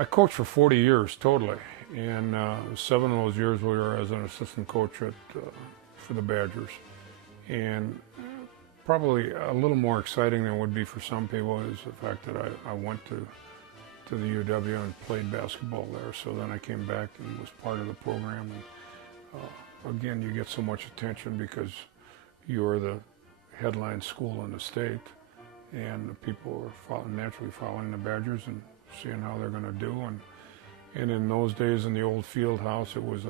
I coached for 40 years totally, and 7 of those years we were as an assistant coach for the Badgers. And probably a little more exciting than would be for some people is the fact that I went to the UW and played basketball there. So then I came back and was part of the program. And again, you get so much attention because you're the headline school in the state, and the people are naturally following the Badgers and seeing how they're going to do. And in those days in the old field house, it was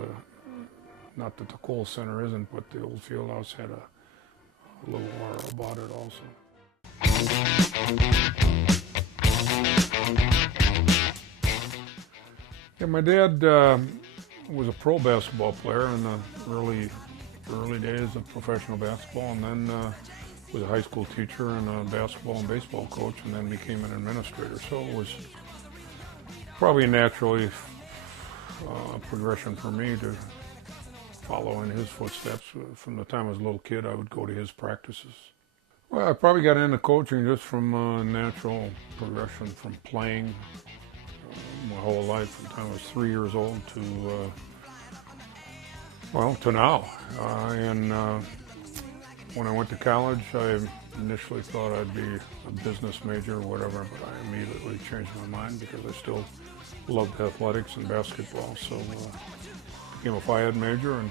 not that the Kohl Center isn't, but the old field house had a little aura about it also. Yeah, my dad was a pro basketball player in the early days of professional basketball, and then was a high school teacher and a basketball and baseball coach, and then became an administrator. So it was probably naturally a progression for me to follow in his footsteps. From the time I was a little kid, I would go to his practices. Well, I probably got into coaching just from natural progression from playing my whole life, from the time I was 3 years old to now. When I went to college, I initially thought I'd be a business major or whatever, but I immediately changed my mind because I still loved athletics and basketball. So became a Phi Ed major and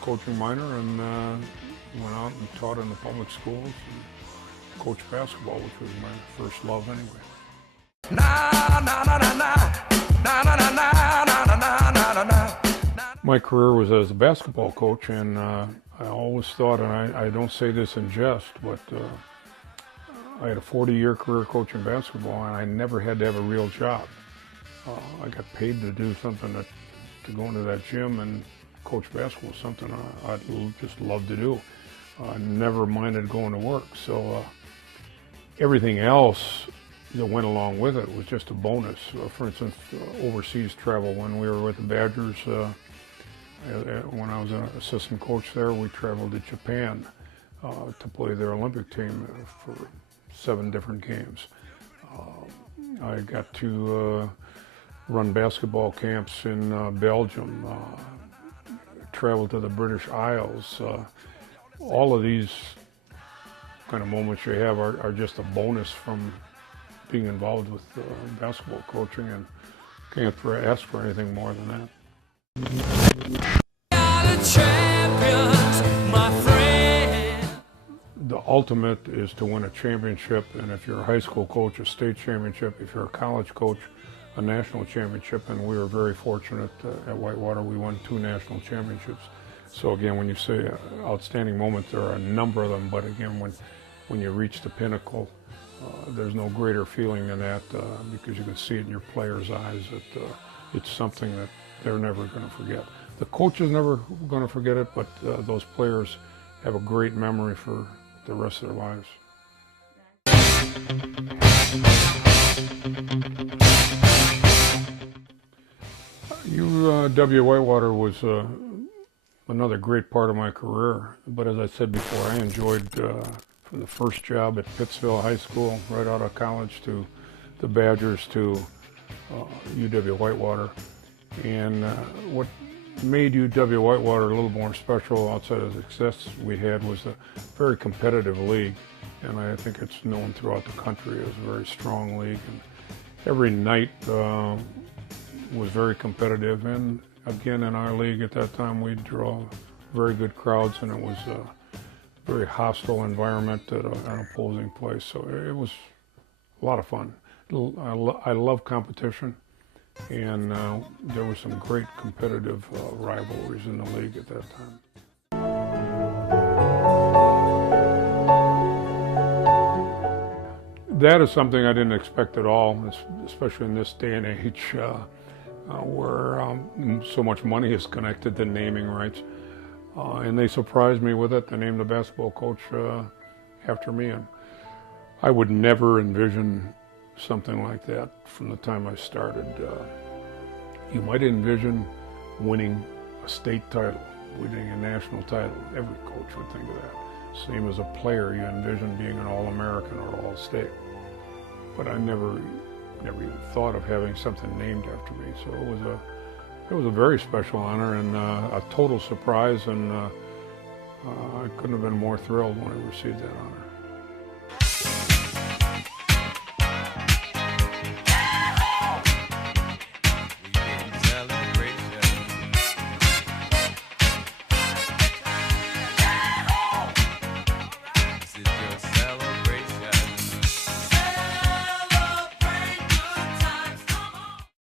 coaching minor, and went out and taught in the public schools and coached basketball, which was my first love anyway. My career was as a basketball coach, and I always thought, and I don't say this in jest, but I had a 40-year career coaching basketball, and I never had to have a real job. I got paid to do something to go into that gym and coach basketball, something I'd just love to do. I never minded going to work. So everything else that went along with it was just a bonus. For instance, overseas travel. When we were with the Badgers, when I was an assistant coach there, we traveled to Japan to play their Olympic team for 7 different games. I got to run basketball camps in Belgium, travel to the British Isles. All of these kind of moments you have are just a bonus from being involved with basketball coaching, and can't ask for anything more than that. The ultimate is to win a championship, and if you're a high school coach, a state championship. If you're a college coach, a national championship. And we were very fortunate at Whitewater. We won 2 national championships. So again, when you say outstanding moments, there are a number of them, but again, when you reach the pinnacle, there's no greater feeling than that, because you can see it in your players' eyes that it's something that they're never going to forget. The coach is never going to forget it, but those players have a great memory for the rest of their lives. UW-Whitewater was another great part of my career, but as I said before, I enjoyed from the first job at Pittsville High School, right out of college, to the Badgers, to UW-Whitewater. And what made UW-Whitewater a little more special outside of the success we had was a very competitive league, and I think it's known throughout the country as a very strong league. And every night was very competitive, and again, in our league at that time, we'd draw very good crowds, and it was a very hostile environment at an opposing place. So it was a lot of fun. I love competition, and there were some great competitive rivalries in the league at that time. That is something I didn't expect at all, especially in this day and age where so much money is connected to naming rights. And they surprised me with it. They named the basketball coach after me. And I would never envision something like that from the time I started. You might envision winning a state title, winning a national title. Every coach would think of that. Same as a player, you envision being an All-American or All-State. But I never never even thought of having something named after me. So it was a very special honor and a total surprise, and I couldn't have been more thrilled when I received that honor.